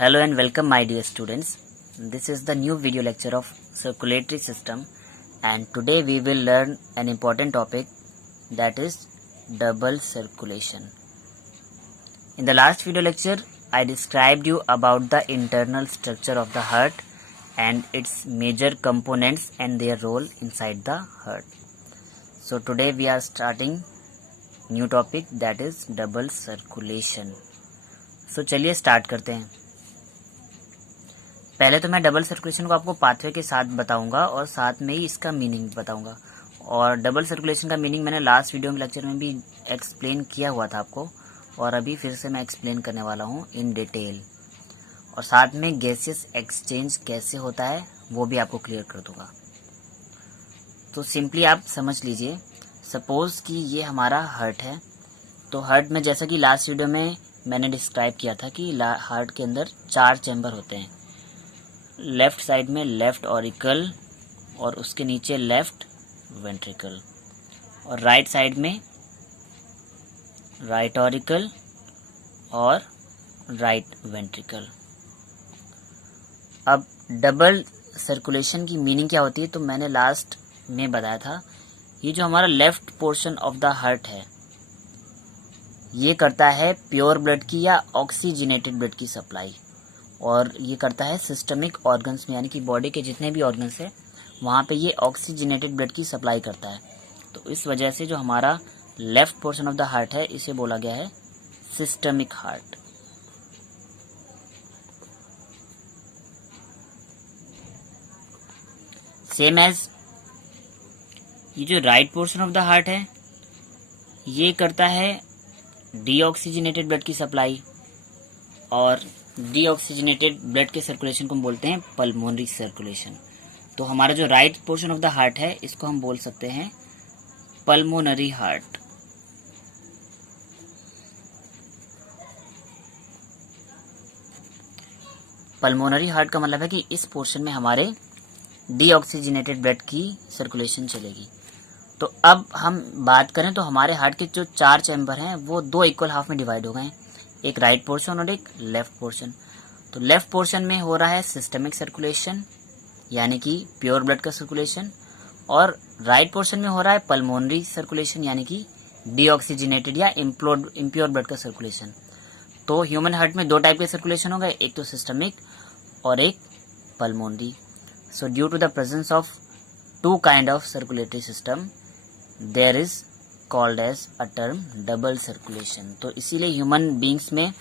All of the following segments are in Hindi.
Hello and welcome my dear students. This is the new video lecture of circulatory system and today we will learn an important topic, that is double circulation. In the last video lecture I described you about the internal structure of the heart and its major components and their role inside the heart. So today we are starting new topic, that is double circulation. So चलिए स्टार्ट करते हैं. पहले तो मैं डबल सर्कुलेशन को आपको पाथवे के साथ बताऊंगा और साथ में ही इसका मीनिंग बताऊंगा. और डबल सर्कुलेशन का मीनिंग मैंने लास्ट वीडियो में लेक्चर में भी एक्सप्लेन किया हुआ था आपको, और अभी फिर से मैं एक्सप्लेन करने वाला हूं इन डिटेल. और साथ में गैसियस एक्सचेंज कैसे होता है वो भी आपको क्लियर कर दूंगा. तो सिंपली आप समझ लीजिए, सपोज कि ये हमारा हार्ट है. तो हार्ट में जैसा कि लास्ट वीडियो में मैंने डिस्क्राइब किया था कि हार्ट के अंदर 4 चैम्बर होते हैं. लेफ्ट साइड में लेफ्ट ऑरिकल और उसके नीचे लेफ्ट वेंट्रिकल, और राइट साइड में राइट ऑरिकल और राइट वेंट्रिकल. अब डबल सर्कुलेशन की मीनिंग क्या होती है तो मैंने लास्ट में बताया था. ये जो हमारा left portion of the heart है ये करता है प्योर ब्लड की या ऑक्सीजनेटेड ब्लड की सप्लाई, और ये करता है सिस्टमिक ऑर्गन्स में, यानी कि बॉडी के जितने भी ऑर्गन्स है वहाँ पे ये ऑक्सीजनेटेड ब्लड की सप्लाई करता है. तो इस वजह से जो हमारा left portion of the heart है इसे बोला गया है सिस्टमिक हार्ट. सेम एज ये जो right portion of the heart है ये करता है डीऑक्सीजनेटेड ब्लड की सप्लाई, और डीऑक्सीजनेटेड ब्लड के सर्कुलेशन को हम बोलते हैं पल्मोनरी सर्कुलेशन. तो हमारा जो right portion of the heart है इसको हम बोल सकते हैं पल्मोनरी हार्ट. पल्मोनरी हार्ट का मतलब है कि इस पोर्शन में हमारे डीऑक्सीजनेटेड ब्लड की सर्कुलेशन चलेगी. तो अब हम बात करें तो हमारे हार्ट के जो 4 चैम्बर हैं वो 2 इक्वल हाफ में डिवाइड हो गए हैं, एक राइट पोर्शन और एक लेफ्ट पोर्शन. तो लेफ्ट पोर्शन में हो रहा है सिस्टमिक सर्कुलेशन यानी कि प्योर ब्लड का सर्कुलेशन, और राइट पोर्शन में हो रहा है पल्मोनरी सर्कुलेशन यानी कि डीऑक्सीजनेटेड या इम्प्योर ब्लड का सर्कुलेशन. तो ह्यूमन हार्ट में 2 टाइप के सर्कुलेशन हो गए, एक तो सिस्टमिक और एक pulmonary. So due to the presence of 2 kind of circulatory system there is called as a term double circulation. तो इसीलिए ह्यूमन बींग्स में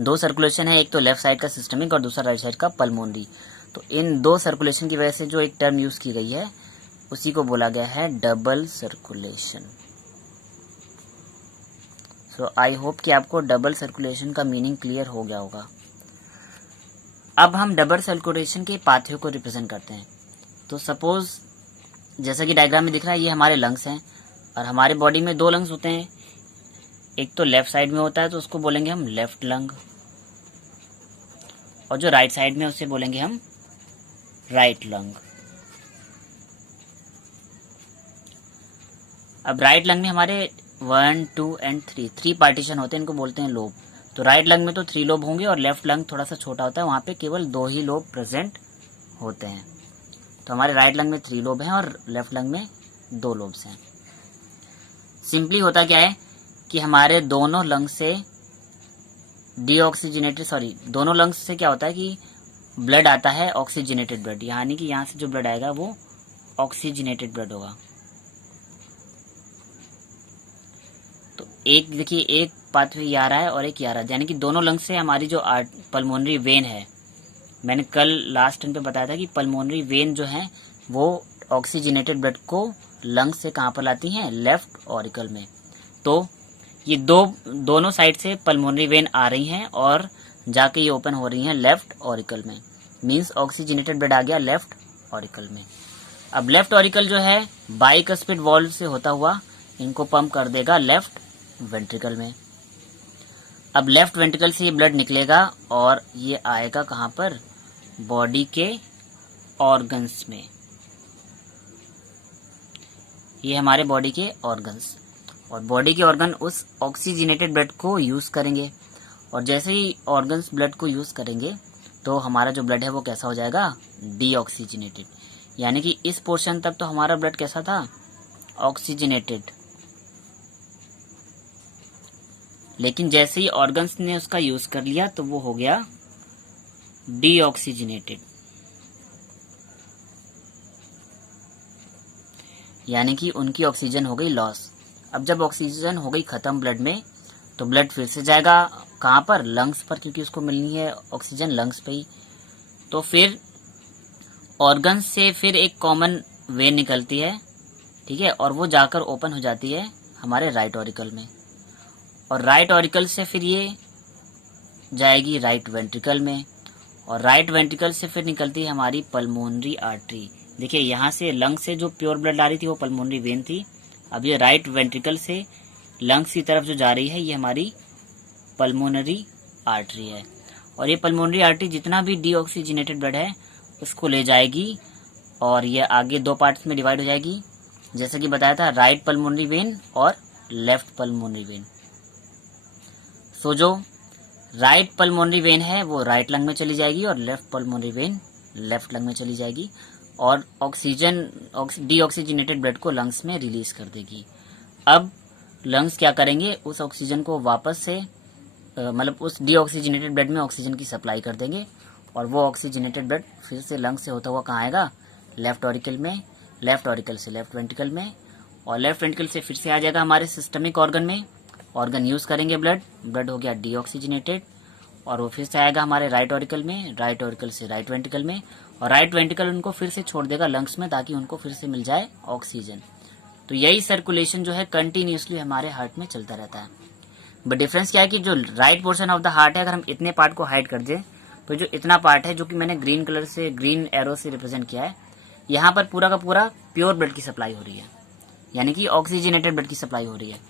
2 सर्कुलेशन है, एक तो लेफ्ट साइड का सिस्टमिक और दूसरा राइट साइड का पल्मोनरी. तो इन 2 सर्कुलेशन की वजह से जो एक टर्म यूज की गई है उसी को बोला गया है double circulation. So I hope कि आपको डबल सर्कुलेशन का मीनिंग क्लियर हो गया होगा. अब हम डबल सर्कुलेशन के पाथवे को रिप्रेजेंट करते हैं. तो सपोज जैसा कि डायग्राम में दिख रहा है ये हमारे लंग्स हैं, और हमारे बॉडी में 2 लंग्स होते हैं. एक तो लेफ्ट साइड में होता है तो उसको बोलेंगे हम लेफ्ट लंग, और जो राइट साइड में उसे बोलेंगे हम राइट लंग. अब राइट लंग में हमारे 1, 2 एंड 3 पार्टीशन होते हैं, इनको बोलते हैं लोब. तो राइट लंग में तो 3 लोब होंगे और लेफ्ट लंग थोड़ा सा छोटा होता है, वहां पे केवल 2 ही लोब प्रेजेंट होते हैं. तो हमारे राइट लंग में 3 लोब हैं और लेफ्ट लंग में 2 लोब्स हैं. सिंपली होता क्या है कि हमारे दोनों लंग से दोनों लंग्स से क्या होता है कि ब्लड आता है ऑक्सीजनेटेड ब्लड, यानी कि यहाँ से जो ब्लड आएगा वो ऑक्सीजनेटेड ब्लड होगा. तो एक देखिए, एक पाथवे ये आ रहा है और एक ये आ रहा है, यानी कि दोनों लंग्स से हमारी जो पल्मोनरी वेन है, मैंने कल लास्ट टाइम पे बताया था कि पल्मोनरी वेन जो है वो ऑक्सीजनेटेड ब्लड को लंग से कहाँ पर लाती हैं, लेफ्ट ऑरिकल में. तो ये दोनों साइड से पल्मोनरी वेन आ रही हैं और जाके ये ओपन हो रही हैं लेफ्ट ऑरिकल में, मींस ऑक्सीजनेटेड ब्लड आ गया लेफ्ट ऑरिकल में. अब लेफ्ट ऑरिकल जो है बाइकस्पिड वॉल्व से होता हुआ इनको पंप कर देगा लेफ्ट वेंट्रिकल में. अब लेफ्ट वेंट्रिकल से ये ब्लड निकलेगा और ये आएगा कहाँ पर, बॉडी के ऑर्गन्स में. ये हमारे बॉडी के ऑर्गन्स, और बॉडी के ऑर्गन उस ऑक्सीजनेटेड ब्लड को यूज करेंगे और जैसे ही ऑर्गन्स ब्लड को यूज़ करेंगे तो हमारा जो ब्लड है वो कैसा हो जाएगा, डीऑक्सीजनेटेड। यानी कि इस पोर्शन तक तो हमारा ब्लड कैसा था, ऑक्सीजनेटेड, लेकिन जैसे ही ऑर्गन्स ने उसका यूज कर लिया तो वो हो गया डीऑक्सीजनेटेड। यानी कि उनकी ऑक्सीजन हो गई लॉस। अब जब ऑक्सीजन हो गई खत्म ब्लड में तो ब्लड फिर से जाएगा कहाँ पर, लंग्स पर, क्योंकि उसको मिलनी है ऑक्सीजन लंग्स पे ही। तो फिर ऑर्गन से फिर एक कॉमन वेन निकलती है, ठीक है, और वो जाकर ओपन हो जाती है हमारे राइट ऑरिकल में, और राइट ऑरिकल से फिर ये जाएगी राइट वेंट्रिकल में, और राइट वेंट्रिकल से फिर निकलती है हमारी पल्मोनरी आर्टरी। देखिए यहाँ से लंग से जो प्योर ब्लड आ रही थी वो पल्मोनरी वेन थी, अब ये राइट वेंट्रिकल से लंग्स की तरफ जो जा रही है ये हमारी पल्मोनरी आर्टरी है। और ये पल्मोनरी आर्टरी जितना भी डीऑक्सीजनेटेड ब्लड है उसको ले जाएगी और ये आगे दो पार्ट्स में डिवाइड हो जाएगी, जैसे कि बताया था, राइट पल्मोनरी वेन और लेफ्ट पल्मोनरी वेन। सो जो राइट पल्मोनरी वेन है वो राइट लंग में चली जाएगी और left pulmonary vein left lung में चली जाएगी और ऑक्सीजन डीऑक्सीजनेटेड ब्लड को लंग्स में रिलीज कर देगी। अब लंग्स क्या करेंगे, उस ऑक्सीजन को वापस से मतलब उस डीऑक्सीजनेटेड ब्लड में ऑक्सीजन की सप्लाई कर देंगे और वो ऑक्सीजनेटेड ब्लड फिर से लंग्स से होता हुआ कहाँ आएगा, लेफ्ट ऑरिकल में, लेफ्ट ऑरिकल से लेफ्ट वेंट्रिकल में, और लेफ्ट वेंट्रिकल से फिर से आ जाएगा हमारे सिस्टमिक ऑर्गन में। ऑर्गन यूज करेंगे ब्लड हो गया डीऑक्सीजनेटेड और वो फिर से आएगा हमारे राइट ऑरिकल में, राइट ऑरिकल से राइट वेंट्रिकल में, और राइट वेंट्रिकल उनको फिर से छोड़ देगा लंग्स में ताकि उनको फिर से मिल जाए ऑक्सीजन। तो यही सर्कुलेशन जो है कंटिन्यूसली हमारे हार्ट में चलता रहता है। बट डिफरेंस क्या है कि जो right portion of the heart है, अगर हम इतने पार्ट को हाइड कर दें तो जो इतना पार्ट है जो कि मैंने ग्रीन कलर से, ग्रीन एरो से रिप्रेजेंट किया है, यहाँ पर पूरा का पूरा प्योर ब्लड की सप्लाई हो रही है, यानी कि ऑक्सीजनेटेड ब्लड की सप्लाई हो रही है।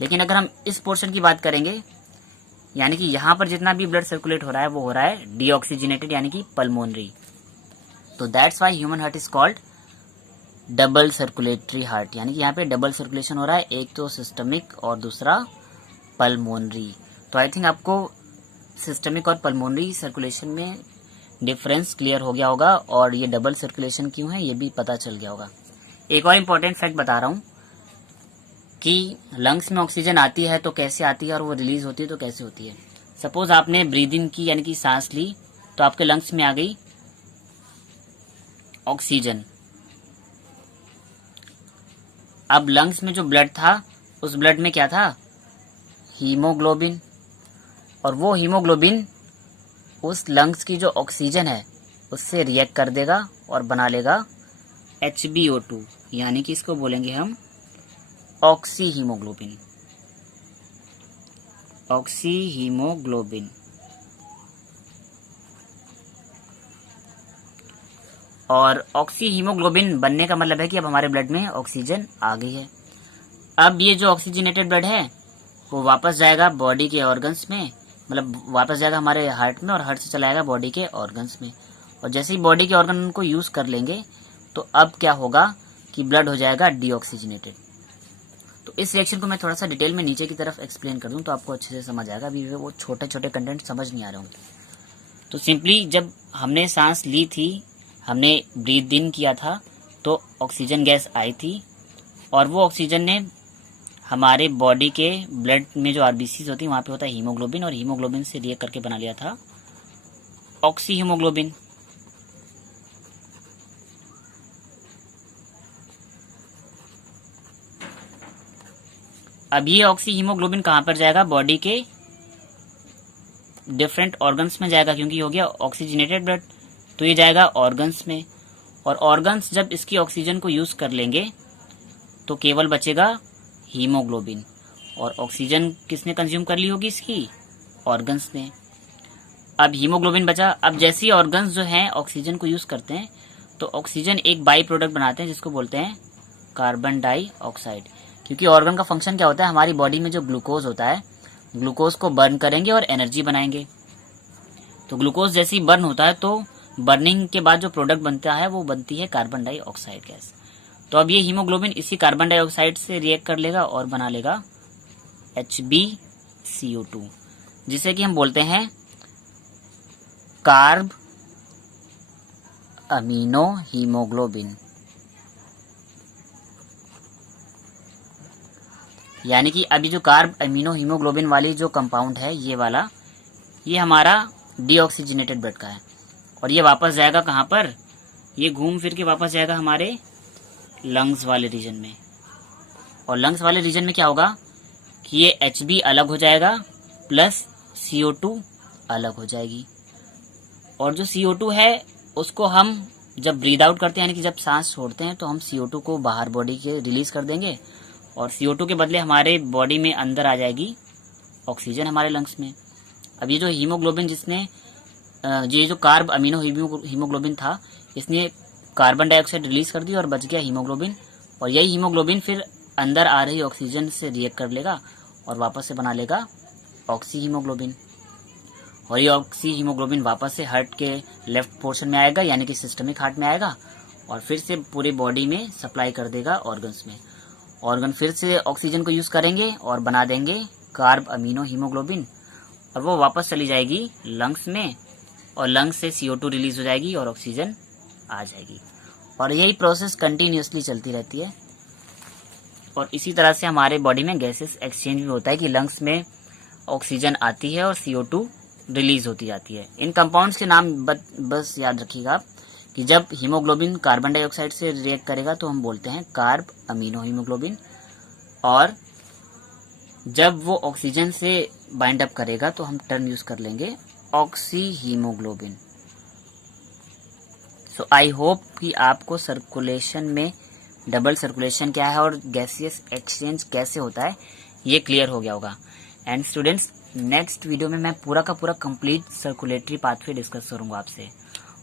लेकिन अगर हम इस पोर्शन की बात करेंगे, यानी कि यहाँ पर जितना भी ब्लड सर्कुलेट हो रहा है वो हो रहा है डीऑक्सीजनेटेड यानी कि पल्मोनरी। तो that's why human heart is called double circulatory heart, यानी कि यहाँ पे डबल सर्कुलेशन हो रहा है, एक तो सिस्टमिक और दूसरा पल्मोनरी। तो आई थिंक आपको सिस्टमिक और पल्मोनरी सर्कुलेशन में डिफरेंस क्लियर हो गया होगा और ये डबल सर्कुलेशन क्यों है ये भी पता चल गया होगा। एक और इम्पोर्टेंट फैक्ट बता रहा हूँ कि लंग्स में ऑक्सीजन आती है तो कैसे आती है और वो रिलीज होती है तो कैसे होती है। सपोज आपने ब्रीद इन की यानी कि सांस ली तो आपके लंग्स में आ गई ऑक्सीजन। अब लंग्स में जो ब्लड था उस ब्लड में क्या था, हीमोग्लोबिन, और वो हीमोग्लोबिन उस लंग्स की जो ऑक्सीजन है उससे रिएक्ट कर देगा और बना लेगा HbO2, यानी कि इसको बोलेंगे हम ऑक्सी हीमोग्लोबिन, ऑक्सी हीमोग्लोबिन। और ऑक्सी हीमोग्लोबिन बनने का मतलब है कि अब हमारे ब्लड में ऑक्सीजन आ गई है। अब ये जो ऑक्सीजनेटेड ब्लड है वो वापस जाएगा बॉडी के ऑर्गन्स में, मतलब वापस जाएगा हमारे हार्ट में और हार्ट से चला जाएगा बॉडी के ऑर्गन्स में, और जैसे ही बॉडी के ऑर्गन उनको यूज कर लेंगे तो अब क्या होगा कि ब्लड हो जाएगा डीऑक्सीजनेटेड। तो इस रिएक्शन को मैं थोड़ा सा डिटेल में नीचे की तरफ एक्सप्लेन कर दूं तो आपको अच्छे से समझ आएगा, अभी वो छोटे छोटे कंटेंट समझ नहीं आ रहे होंगे। तो सिंपली जब हमने सांस ली थी, हमने ब्रीथ इन किया था तो ऑक्सीजन गैस आई थी और वो ऑक्सीजन ने हमारे बॉडी के ब्लड में जो आरबीसीज होती है वहाँ पे होता है हीमोग्लोबिन, और हीमोग्लोबिन से रिएक्ट करके बना लिया था ऑक्सी हीमोग्लोबिन। अब ये ऑक्सी हीमोग्लोबिन कहाँ पर जाएगा, बॉडी के डिफरेंट ऑर्गन्स में जाएगा, क्योंकि हो गया ऑक्सीजनेटेड ब्लड, तो ये जाएगा ऑर्गन्स में, और ऑर्गन्स जब इसकी ऑक्सीजन को यूज कर लेंगे तो केवल बचेगा हीमोग्लोबिन, और ऑक्सीजन किसने कंज्यूम कर ली होगी, इसकी ऑर्गन्स ने। अब हीमोग्लोबिन बचा। अब जैसे ही ऑर्गन्स जो हैं ऑक्सीजन को यूज करते हैं तो ऑक्सीजन एक बाई प्रोडक्ट बनाते हैं जिसको बोलते हैं कार्बन डाइऑक्साइड, क्योंकि ऑर्गन का फंक्शन क्या होता है, हमारी बॉडी में जो ग्लूकोज होता है, ग्लूकोज को बर्न करेंगे और एनर्जी बनाएंगे। तो ग्लूकोज जैसे ही बर्न होता है तो बर्निंग के बाद जो प्रोडक्ट बनता है वो बनती है कार्बन डाइऑक्साइड गैस। तो अब ये हीमोग्लोबिन इसी कार्बन डाइऑक्साइड से रिएक्ट कर लेगा और बना लेगा HbCO2। जिसे कि हम बोलते हैं कार्ब अमीनो हीमोग्लोबिन। यानी कि अभी जो कार्ब अमीनो हीमोग्लोबिन वाली जो कंपाउंड है ये वाला, ये हमारा डीऑक्सीजनेटेड ब्लड का है। और ये वापस जाएगा कहाँ पर, ये घूम फिर के वापस जाएगा हमारे लंग्स वाले रीजन में। और लंग्स वाले रीजन में क्या होगा कि ये Hb अलग हो जाएगा प्लस CO2 अलग हो जाएगी। और जो CO2 है उसको हम जब ब्रीद आउट करते हैं, यानी कि जब सांस छोड़ते हैं, तो हम CO2 को बाहर बॉडी के रिलीज कर देंगे और CO2 के बदले हमारे बॉडी में अंदर आ जाएगी ऑक्सीजन हमारे लंग्स में। अब ये जो हीमोग्लोबिन जिसने ये जो कार्ब अमीनो हीमोग्लोबिन था, इसने कार्बन डाइऑक्साइड रिलीज कर दी और बच गया हीमोग्लोबिन। और यही हीमोग्लोबिन फिर अंदर आ रही ऑक्सीजन से रिएक्ट कर लेगा और वापस से बना लेगा ऑक्सी हीमोग्लोबिन। और ये ऑक्सी हीमोग्लोबिन वापस से हार्ट के लेफ्ट पोर्शन में आएगा, यानी कि सिस्टमिक हार्ट में आएगा और फिर से पूरे बॉडी में सप्लाई कर देगा ऑर्गन्स में। ऑर्गन फिर से ऑक्सीजन को यूज करेंगे और बना देंगे कार्ब अमीनो हीमोग्लोबिन और वो वापस चली जाएगी लंग्स में और लंग्स से CO2 रिलीज हो जाएगी और ऑक्सीजन आ जाएगी। और यही प्रोसेस कंटिन्यूसली चलती रहती है। और इसी तरह से हमारे बॉडी में गैसेस एक्सचेंज भी होता है कि लंग्स में ऑक्सीजन आती है और CO2 रिलीज होती जाती है। इन कंपाउंड्स के नाम बस याद रखिएगा आप कि जब हीमोग्लोबिन कार्बन डाइऑक्साइड से रिएक्ट करेगा तो हम बोलते हैं कार्ब अमीनो हीमोग्लोबिन, और जब वो ऑक्सीजन से बाइंड अप करेगा तो हम टर्म यूज कर लेंगे oxy haemoglobin. So I hope कि आपको सर्कुलेशन में डबल सर्कुलेशन क्या है और गैसियस एक्सचेंज कैसे होता है ये क्लियर हो गया होगा। एंड स्टूडेंट्स, नेक्स्ट वीडियो में मैं पूरा का पूरा कंप्लीट सर्कुलेटरी पाथवे डिस्कस करूंगा आपसे।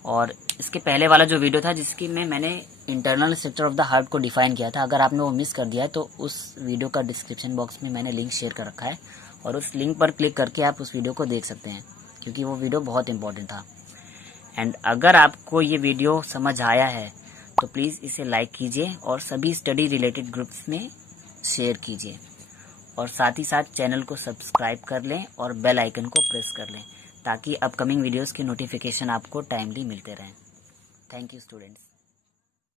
और इसके पहले वाला जो वीडियो था जिसकी में मैंने internal structure of the heart को डिफाइन किया था, अगर आपने वो मिस कर दिया है तो उस वीडियो का डिस्क्रिप्शन बॉक्स में मैंने लिंक शेयर कर रखा है और उस लिंक पर क्लिक करके आप उस वीडियो को देख सकते हैं, क्योंकि वो वीडियो बहुत इंपॉर्टेंट था। एंड अगर आपको ये वीडियो समझ आया है तो प्लीज़ इसे लाइक कीजिए और सभी स्टडी रिलेटेड ग्रुप्स में शेयर कीजिए और साथ ही साथ चैनल को सब्सक्राइब कर लें और बेल आइकन को प्रेस कर लें ताकि अपकमिंग वीडियोस के नोटिफिकेशन आपको टाइमली मिलते रहें। Thank you students.